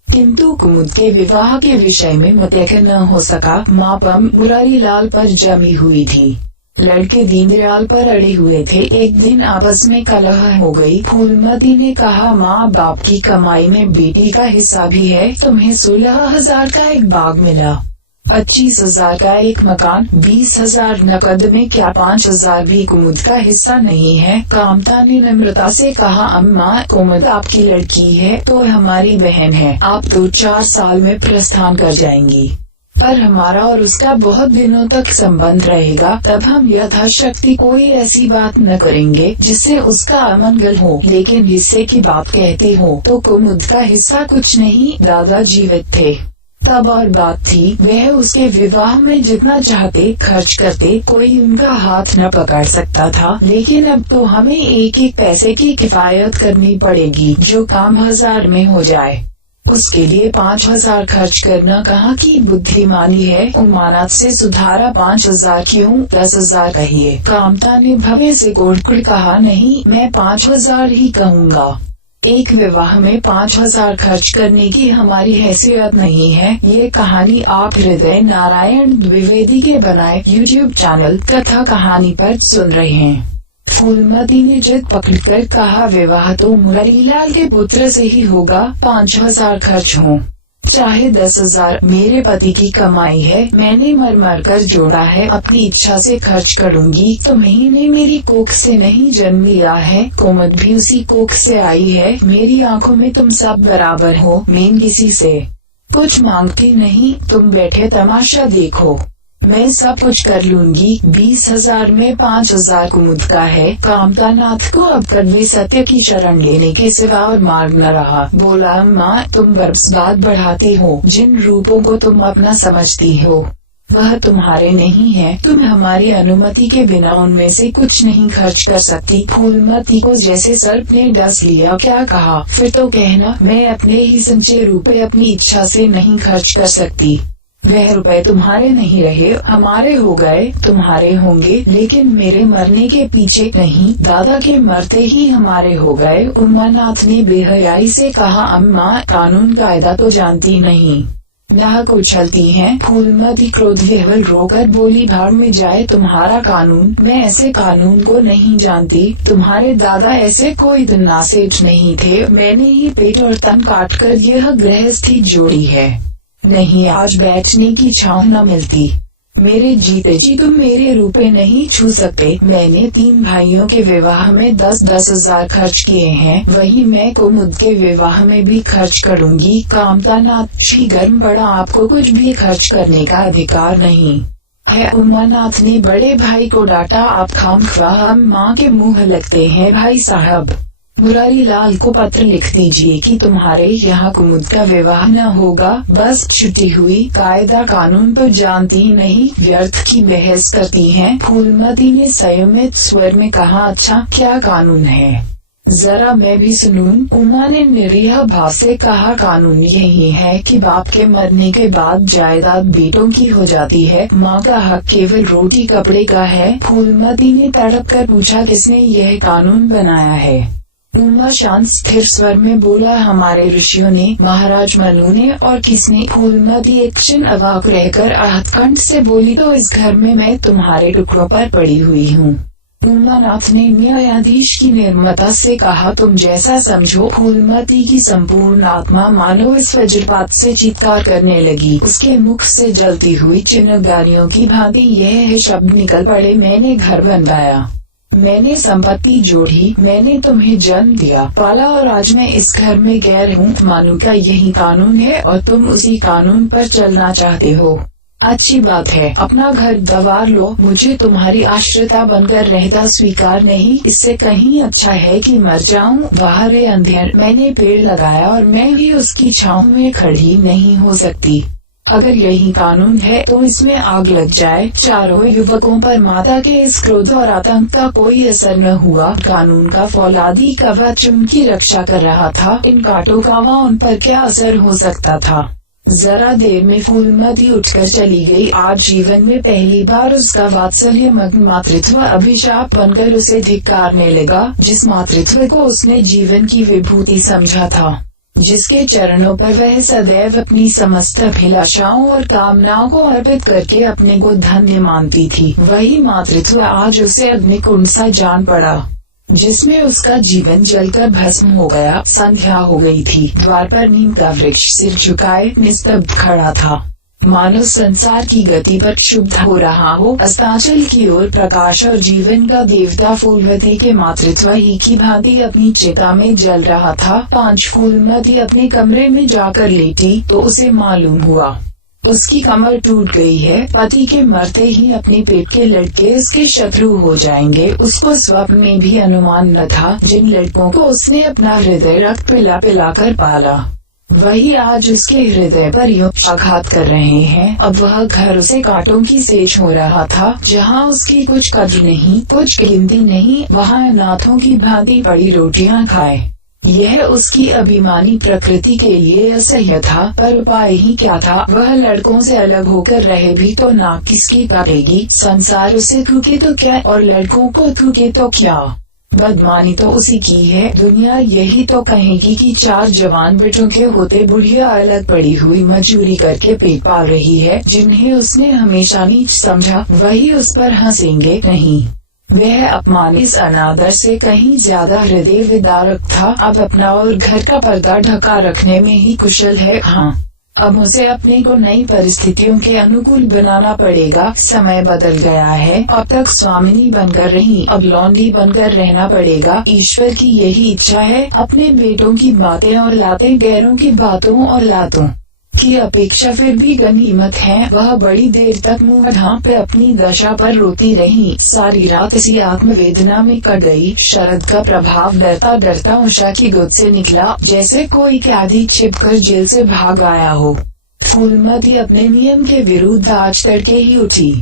किंतु कुमुद के विवाह के विषय में मुतयकिन न हो सका। माँ पम मुरारी लाल पर जमी हुई थी, लड़के दीनदयाल पर अड़े हुए थे। एक दिन आपस में कलह हो गई। फूलमती ने कहा, माँ बाप की कमाई में बेटी का हिस्सा भी है। तुम्हें 16,000 का एक बाग मिला, 25,000 का एक मकान, 20,000 नकद में, क्या 5,000 भी कुमुद का हिस्सा नहीं है? कामता ने नम्रता से कहा, अम्मा कुमुद आपकी लड़की है तो हमारी बहन है। आप 2-4 साल में प्रस्थान कर जाएंगी। पर हमारा और उसका बहुत दिनों तक संबंध रहेगा, तब हम यथाशक्ति कोई ऐसी बात न करेंगे जिससे उसका अमंगल हो। लेकिन हिस्से की बात कहते हो तो कुमुद का हिस्सा कुछ नहीं, दादा जीवित थे तब और बात थी, वह उसके विवाह में जितना चाहते खर्च करते, कोई उनका हाथ न पकड़ सकता था। लेकिन अब तो हमें एक एक पैसे की किफायत करनी पड़ेगी, जो काम 1000 में हो जाए उसके लिए 5000 खर्च करना कहाँ की बुद्धिमानी है। उमानाथ से सुधारा 5000 क्यों, 10,000 कहिए। कामता ने भव्य से कोड़कर कहा, नहीं, मैं 5000 ही कहूँगा। एक विवाह में 5000 खर्च करने की हमारी हैसियत नहीं है। ये कहानी आप हृदय नारायण द्विवेदी के बनाए YouTube चैनल कथा कहानी पर सुन रहे हैं। फूलमती ने जिद पकड़कर कहा, विवाह तो मुरारीलाल के पुत्र से ही होगा, 5000 खर्च हो चाहे 10,000, मेरे पति की कमाई है, मैंने मर मर कर जोड़ा है, अपनी इच्छा से खर्च करूंगी। तुम्ही ने मेरी कोख से नहीं जन्म लिया है, कुमुद भी उसी कोख से आई है, मेरी आंखों में तुम सब बराबर हो, मैं किसी से कुछ मांगती नहीं, तुम बैठे तमाशा देखो, मैं सब कुछ कर लूंगी। 20,000 में 5,000 कुमुद का है। कामतानाथ को अब कड़वे सत्य की शरण लेने के सिवा और मार्ग न रहा। बोला, माँ, तुम बरसबात बढ़ाती हो, जिन रूपों को तुम अपना समझती हो वह तुम्हारे नहीं है, तुम हमारी अनुमति के बिना उनमें से कुछ नहीं खर्च कर सकती। फूलमती को जैसे सर्प ने डस लिया। क्या कहा, फिर तो कहना, मैं अपने ही संचय रुपए अपनी इच्छा से नहीं खर्च कर सकती। वह रुपए तुम्हारे नहीं रहे, हमारे हो गए, तुम्हारे होंगे, लेकिन मेरे मरने के पीछे नहीं, दादा के मरते ही हमारे हो गए। उमानाथ ने बेहयाई से कहा, अम्मा, कानून कायदा तो जानती नहीं, नाहक उछलती हैं। फूलमती क्रोध विह्वल रोकर बोली, भाड़ में जाए तुम्हारा कानून, मैं ऐसे कानून को नहीं जानती। तुम्हारे दादा ऐसे कोई नासेठ नहीं थे, मैंने ही पेट और तन काट कर यह गृहस्थी जोड़ी है। नहीं, आज बैठने की छांव न मिलती। मेरे जीते जी तुम मेरे रुपए नहीं छू सकते। मैंने 3 भाइयों के विवाह में 10,000 खर्च किए हैं, वही मैं कुमुद के विवाह में भी खर्च करूंगी। कामतानाथ श्री गर्म पड़ा, आपको कुछ भी खर्च करने का अधिकार नहीं है। उमानाथ ने बड़े भाई को डांटा, आप खामख्वाह हम माँ के मुंह लगते हैं। भाई साहब, मुरारीलाल को पत्र लिख दीजिए कि तुम्हारे यहाँ कुमुद का विवाह न होगा, बस छुट्टी हुई। कायदा कानून तो जानती ही नहीं, व्यर्थ की बहस करती हैं। फूलमती ने संयमित स्वर में कहा, अच्छा, क्या कानून है, जरा मैं भी सुनूं। उमा ने निरीह भाव से कहा, कानून यही है कि बाप के मरने के बाद जायदाद बेटों की हो जाती है, माँ का हक केवल रोटी कपड़े का है। फूलमती ने तड़प कर पूछा, किसने यह कानून बनाया है। उमा शांत स्थिर स्वर में बोला, हमारे ऋषियों ने, महाराज मनु ने, और किसने। फूलमती एक क्षण अवाक रहकर आहतकंठ से बोली, तो इस घर में मैं तुम्हारे टुकड़ों पर पड़ी हुई हूँ। उमानाथ ने न्यायाधीश की निर्ममता से कहा, तुम जैसा समझो। फूलमती की संपूर्ण आत्मा मानो इस वज्रपात से चीत्कार करने लगी। उसके मुख से जलती हुई चिन्हगारियों की भांति यह शब्द निकल पड़े, मैंने घर बनवाया, मैंने संपत्ति जोड़ी, मैंने तुम्हें जन्म दिया, पाला, और आज मैं इस घर में गैर हूँ। मानो का यही कानून है और तुम उसी कानून पर चलना चाहते हो। अच्छी बात है, अपना घर दवार लो, मुझे तुम्हारी आश्रिता बनकर रहता स्वीकार नहीं। इससे कहीं अच्छा है कि मर जाऊं। बाहर अंधेर मैंने पेड़ लगाया और मैं भी उसकी छांव में खड़ी नहीं हो सकती। अगर यही कानून है तो इसमें आग लग जाए। चारों युवकों पर माता के इस क्रोध और आतंक का कोई असर न हुआ। कानून का फौलादी कवच उनकी रक्षा कर रहा था, इन कांटों का उन पर क्या असर हो सकता था। जरा देर में फूलमती उठकर चली गई। आज जीवन में पहली बार उसका वात्सल्य मग्न मातृत्व अभिशाप बनकर उसे धिक्कारने लगा। जिस मातृत्व को उसने जीवन की विभूति समझा था, जिसके चरणों पर वह सदैव अपनी समस्त अभिलाषाओं और कामनाओं को अर्पित करके अपने को धन्य मानती थी, वही मातृत्व आज उसे अग्निकुंड सा जान पड़ा, जिसमें उसका जीवन जलकर भस्म हो गया। संध्या हो गई थी। द्वार पर नीम का वृक्ष सिर झुकाए निस्तब्ध खड़ा था, मानो संसार की गति पर क्षुब्ध हो रहा हो। अस्ताचल की ओर प्रकाश और जीवन का देवता फूलमती के मातृत्व ही की भांति अपनी चिता में जल रहा था। 5 फूलमती अपने कमरे में जाकर लेटी तो उसे मालूम हुआ उसकी कमर टूट गई है। पति के मरते ही अपने पेट के लड़के उसके शत्रु हो जाएंगे। उसको स्वप्न में भी अनुमान न था जिन लड़कों को उसने अपना हृदय रक्त पिला पिला कर पाला, वही आज उसके हृदय पर यूं आघात कर रहे हैं। अब वह घर उसे कांटों की सेज हो रहा था। जहाँ उसकी कुछ कद्र नहीं, कुछ गिनती नहीं, वहाँ अनाथों की भांति पड़ी रोटियां खाए। यह उसकी अभिमानी प्रकृति के लिए असह्य था, पर उपाय ही क्या था। वह लड़कों से अलग होकर रहे भी तो नाक किसकी काटेगी। संसार उसे थूके तो क्या और लड़कों को थूके तो क्या, बदमानी तो उसी की है। दुनिया यही तो कहेगी कि 4 जवान बेटों के होते बुढ़िया अलग पड़ी हुई मजूरी करके पेट पाल रही है। जिन्हें उसने हमेशा नीच समझा वही उस पर हंसेंगे। नहीं, वह अपमान इस अनादर से कहीं ज्यादा हृदय विदारक था। अब अपना और घर का पर्दा ढका रखने में ही कुशल है। हाँ, अब उसे अपने को नई परिस्थितियों के अनुकूल बनाना पड़ेगा। समय बदल गया है। अब तक स्वामिनी बनकर रही, अब लौंडी बनकर रहना पड़ेगा। ईश्वर की यही इच्छा है। अपने बेटों की बातें और लातें गैरों की बातों और लातों की अपेक्षा फिर भी गनीमत है। वह बड़ी देर तक मुंह ढांपे अपनी दशा पर रोती रही। सारी रात इसी आत्मवेदना में कट गई। शरद का प्रभाव डरता डरता उषा की गोद से निकला, जैसे कोई कैदी छिपकर जेल से भाग आया हो। फूलमती अपने नियम के विरुद्ध आज तड़के ही उठी।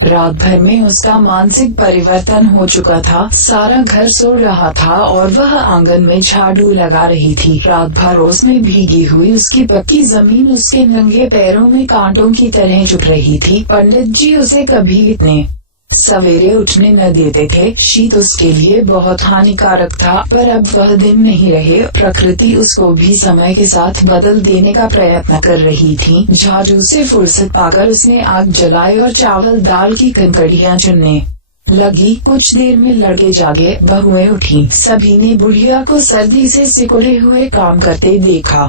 रात भर में उसका मानसिक परिवर्तन हो चुका था। सारा घर सो रहा था और वह आंगन में झाड़ू लगा रही थी। रात भर ओस में भीगी हुई उसकी पक्की जमीन उसके नंगे पैरों में कांटों की तरह चुभ रही थी। पंडित जी उसे कभी इतने सवेरे उठने न देते थे। शीत उसके लिए बहुत हानिकारक था, पर अब वह दिन नहीं रहे। प्रकृति उसको भी समय के साथ बदल देने का प्रयत्न कर रही थी। झाड़ू से फुर्सत पाकर उसने आग जलाई और चावल दाल की कंकड़ियां चुनने लगी। कुछ देर में लड़के जागे, बहुएं उठी। सभी ने बुढ़िया को सर्दी से सिकुड़े हुए काम करते देखा,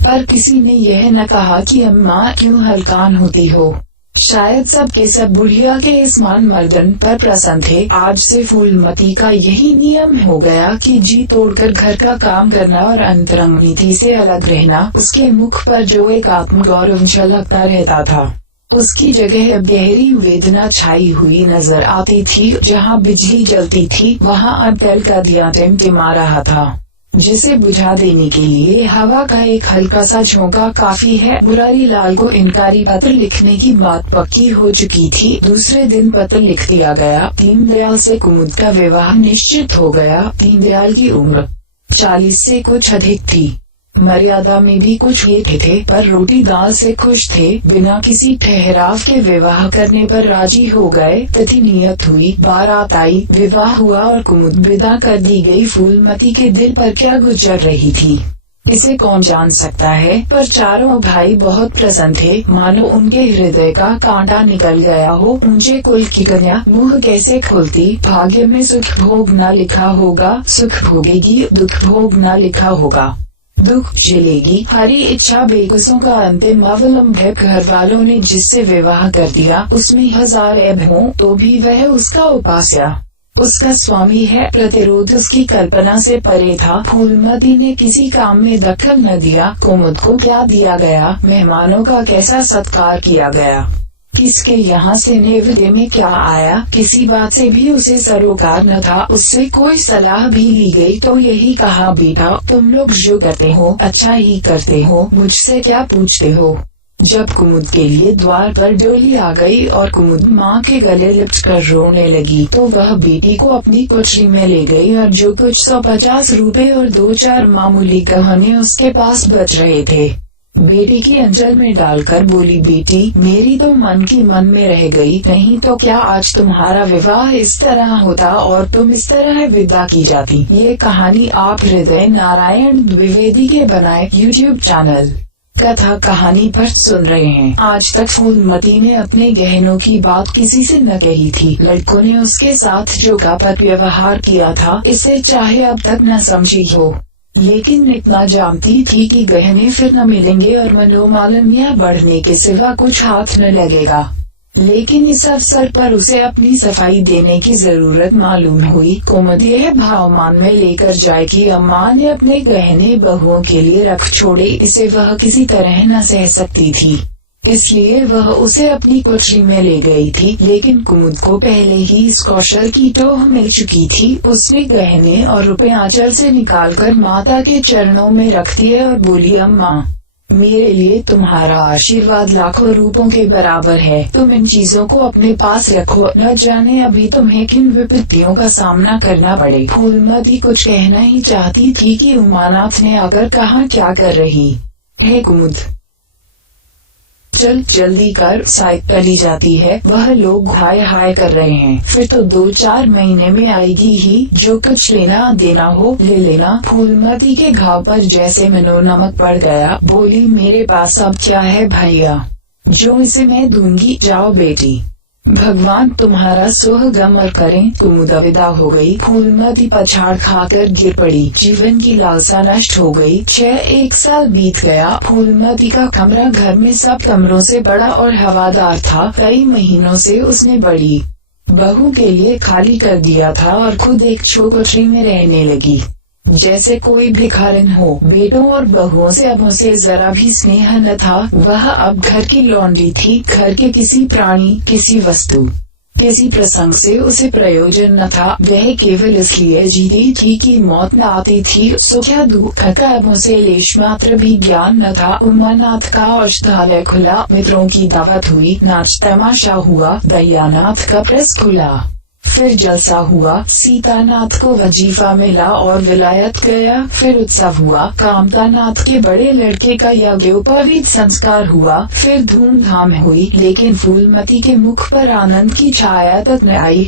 पर किसी ने यह न कहा कि अम्मा क्यों हलकान होती हो। शायद सब के सब बुढ़िया के इस मान मर्दन पर प्रसन्न थे। आज से फूलमती का यही नियम हो गया कि जी तोड़कर घर का काम करना और अंतरंग नीति से अलग रहना। उसके मुख पर जो एक आत्मगौरव झलकता रहता था, उसकी जगह अब गहरी वेदना छाई हुई नजर आती थी। जहाँ बिजली जलती थी वहाँ अब कल का दिया टिमटिमा रहा था, जिसे बुझा देने के लिए हवा का एक हल्का सा झोंका काफी है। मुरारी लाल को इनकारी पत्र लिखने की बात पक्की हो चुकी थी। दूसरे दिन पत्र लिख दिया गया। दीनदयाल से कुमुद का विवाह निश्चित हो गया। दीनदयाल की उम्र 40 से कुछ अधिक थी। मर्यादा में भी कुछ हेठे थे, पर रोटी दाल से खुश थे। बिना किसी ठहराव के विवाह करने पर राजी हो गए। तिथि नियत हुई, बारात आई, विवाह हुआ और कुमुद विदा कर दी गई। फूलमती के दिल पर क्या गुजर रही थी इसे कौन जान सकता है, पर चारों भाई बहुत प्रसन्न थे, मानो उनके हृदय का कांटा निकल गया हो। ऊंचे कुल की कन्या मुँह कैसे खुलती। भाग्य में सुख भोग न लिखा होगा, सुख भोगेगी, दुख भोग न लिखा होगा, दुख झेलेगी। हरी इच्छा बेगुसों का अंतिम अवलंब है। घर वालों ने जिससे विवाह कर दिया उसमें 1000 ऐब हों तो भी वह उसका उपास्य, उसका स्वामी है। प्रतिरोध उसकी कल्पना से परे था। फूलमती ने किसी काम में दखल न दिया। कुमुद को क्या दिया गया, मेहमानों का कैसा सत्कार किया गया, किसके यहाँ से नैवेद्य में क्या आया, किसी बात से भी उसे सरोकार न था। उससे कोई सलाह भी ली गई तो यही कहा, बेटा तुम लोग जो करते हो अच्छा ही करते हो, मुझसे क्या पूछते हो। जब कुमुद के लिए द्वार पर डोली आ गई और कुमुद माँ के गले लिपट कर रोने लगी, तो वह बेटी को अपनी कोठरी में ले गई और जो कुछ 150 रुपए और 2-4 मामूली गहने उसके पास बच रहे थे बेटी की अंचल में डालकर बोली, बेटी मेरी तो मन की मन में रह गई, नहीं तो क्या आज तुम्हारा विवाह इस तरह होता और तुम इस तरह विदा की जाती। ये कहानी आप हृदय नारायण द्विवेदी के बनाए YouTube चैनल कथा कहानी पर सुन रहे हैं। आज तक फूलमती ने अपने गहनों की बात किसी से न कही थी। लड़कों ने उसके साथ जो कपट व्यवहार किया था इसे चाहे अब तक न समझी हो, लेकिन इतना जानती थी कि गहने फिर न मिलेंगे और मनोमालिन्य बढ़ने के सिवा कुछ हाथ न लगेगा। लेकिन इस अवसर पर उसे अपनी सफाई देने की जरूरत मालूम हुई। कुमुद यह भाव मान में लेकर जाए कि अम्मा ने अपने गहने बहुओं के लिए रख छोड़े, इसे वह किसी तरह न सह सकती थी। इसलिए वह उसे अपनी कोठरी में ले गई थी। लेकिन कुमुद को पहले ही इस कौशल की टोह मिल चुकी थी। उसने गहने और रुपए आंचल से निकालकर माता के चरणों में रख दिए और बोली, अम्मा, मेरे लिए तुम्हारा आशीर्वाद लाखों रूपों के बराबर है। तुम इन चीजों को अपने पास रखो, न जाने अभी तुम्हें किन विपत्तियों का सामना करना पड़े। फूलमती कुछ कहना ही चाहती थी कि उमानाथ ने आकर कहा, क्या कर रही है कुमुद, चल जल्दी कर, साइक चली जाती है। वह लोग हाय हाय कर रहे हैं, फिर तो 2-4 महीने में आएगी ही। जो कुछ लेना देना हो ले लेना। फूलमती के घाव पर जैसे मनो नमक पड़ गया। बोली, मेरे पास अब क्या है भैया, जो इसे मैं दूंगी। जाओ बेटी, भगवान तुम्हारा सुख अमर करें। कुमुद विदा हो गई। फूलमती पछाड़ खाकर गिर पड़ी। जीवन की लालसा नष्ट हो गई। 1 साल बीत गया। फूलमती का कमरा घर में सब कमरों से बड़ा और हवादार था। कई महीनों से उसने बड़ी बहू के लिए खाली कर दिया था और खुद एक छोकरी में रहने लगी, जैसे कोई भिखारिन हो। बेटों और बहुओं से अब उसे जरा भी स्नेह न था। वह अब घर की लौंडी थी। घर के किसी प्राणी, किसी वस्तु, किसी प्रसंग से उसे प्रयोजन न था। वह केवल इसलिए जीती थी कि मौत न आती थी। सुख या दुख का अब उसे लेश मात्र भी ज्ञान न था। उमानाथ का औषधालय खुला, मित्रों की दावत हुई, नाच तमाशा हुआ, दयानाथ का प्रेस खुला, फिर जलसा हुआ। सीतानाथ को वजीफा मिला और विलायत गया। फिर उत्सव हुआ। कामतानाथ के बड़े लड़के का यज्ञोपवीत संस्कार हुआ। फिर धूमधाम हुई, लेकिन फूलमती के मुख पर आनंद की छाया तक न आई।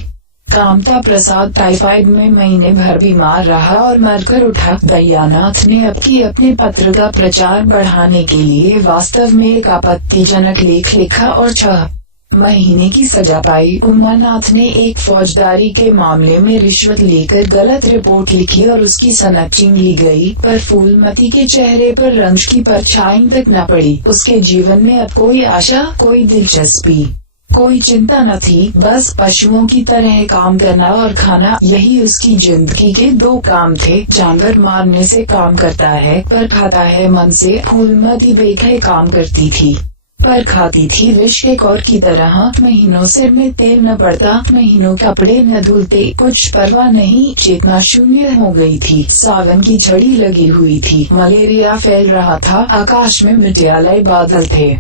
कामता प्रसाद टाइफाइड में महीने भर बीमार रहा और मरकर उठा। दयानाथ ने अपने पत्र का प्रचार बढ़ाने के लिए वास्तव में एक आपत्तिजनक लेख लिखा और 6 महीने की सजा पाई। उमानाथ ने एक फौजदारी के मामले में रिश्वत लेकर गलत रिपोर्ट लिखी और उसकी सनद छीन ली गई। पर फूलमती के चेहरे पर रंज की परछाई तक न पड़ी। उसके जीवन में अब कोई आशा, कोई दिलचस्पी, कोई चिंता न थी। बस पशुओं की तरह काम करना और खाना, यही उसकी जिंदगी के 2 काम थे। जानवर मारने से काम करता है, पर खाता है मन से। फूलमती बेखे काम करती थी, पर खाती थी विष के कौर की तरह। महीनों सिर में तेल न पड़ता, महीनों कपड़े न धुलते, कुछ परवाह नहीं। चेतना शून्य हो गई थी। सावन की झड़ी लगी हुई थी। मलेरिया फैल रहा था। आकाश में मटियाले बादल थे।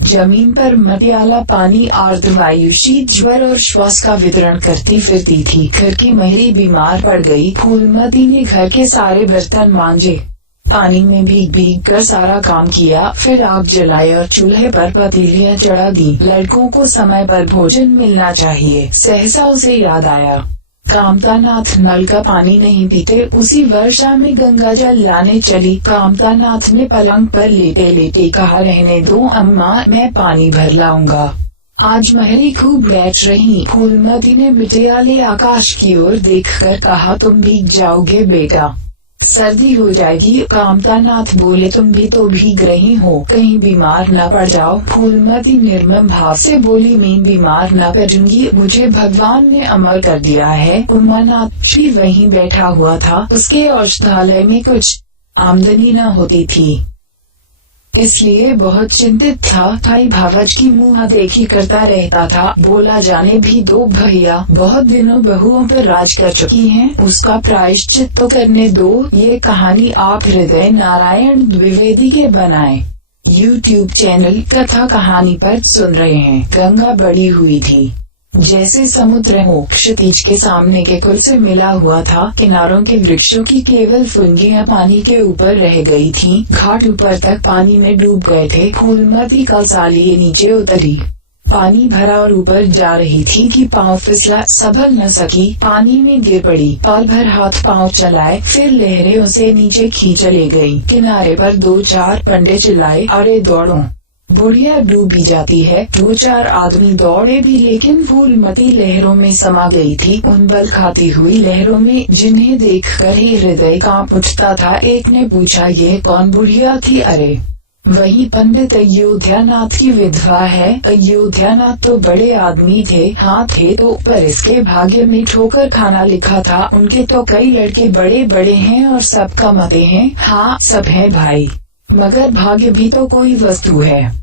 जमीन पर मटियाला पानी आर्द्र वायु शीत ज्वर और श्वास का वितरण करती फिरती थी। घर की महिला बीमार पड़ गई। फूलमती ने घर के सारे बर्तन मांजे, पानी में भीग कर सारा काम किया। फिर आग जलाई और चूल्हे पर पतीलियां चढ़ा दी। लड़कों को समय पर भोजन मिलना चाहिए। सहसा उसे याद आया, कामतानाथ नल का पानी नहीं पीते। उसी वर्षा में गंगा जल लाने चली। कामतानाथ ने पलंग पर लेटे लेटे कहा, रहने दो अम्मा, मैं पानी भर लाऊंगा। आज महरी खूब बैठ रही। फूलमती ने मिटियाले आकाश की ओर देखकर कहा, तुम भीग जाओगे बेटा, सर्दी हो जाएगी। कामतानाथ बोले, तुम भी तो भीग रही हो, कहीं बीमार न पड़ जाओ। फूलमती निर्मम भाव से बोली, मैं बीमार न पड़ूंगी, मुझे भगवान ने अमर कर दिया है। उमानाथ भी वहीं बैठा हुआ था। उसके औषधालय में कुछ आमदनी न होती थी, इसलिए बहुत चिंतित था। भाई भावज की मुँह देखी करता रहता था। बोला, जाने भी दो भैया, बहुत दिनों बहुओं पर राज कर चुकी हैं, उसका प्रायश्चित तो करने दो। ये कहानी आप हृदय नारायण द्विवेदी के बनाए YouTube चैनल कथा कहानी पर सुन रहे हैं। गंगा बड़ी हुई थी, जैसे समुद्र हो। क्षितिज के सामने के कुल से मिला हुआ था। किनारों के वृक्षों की केवल फुनगियां पानी के ऊपर रह गई थीं। घाट ऊपर तक पानी में डूब गए थे। फूलमती कलसालिए नीचे उतरी। पानी भरा और ऊपर जा रही थी कि पांव फिसला, संभल न सकी, पानी में गिर पड़ी। पाल भर हाथ पांव चलाए, फिर लहरें उसे नीचे खींच ले गयी। किनारे पर 2-4 पंडे चिल्लाए, अरे दौड़ो, बुढ़िया डूबी जाती है। 2-4 आदमी दौड़े भी, लेकिन फूलमती लहरों में समा गई थी। उन बल खाती हुई लहरों में जिन्हें देखकर ही हृदय कांप उठता था। एक ने पूछा, यह कौन बुढ़िया थी? अरे वही पंडित अयोध्यानाथ की विधवा है। अयोध्यानाथ तो बड़े आदमी थे। हाँ थे तो, पर इसके भाग्य में ठोकर खाना लिखा था। उनके तो कई लड़के बड़े बड़े हैं और सब कमाते हैं। हाँ सब है भाई, मगर भाग्य भी तो कोई वस्तु है।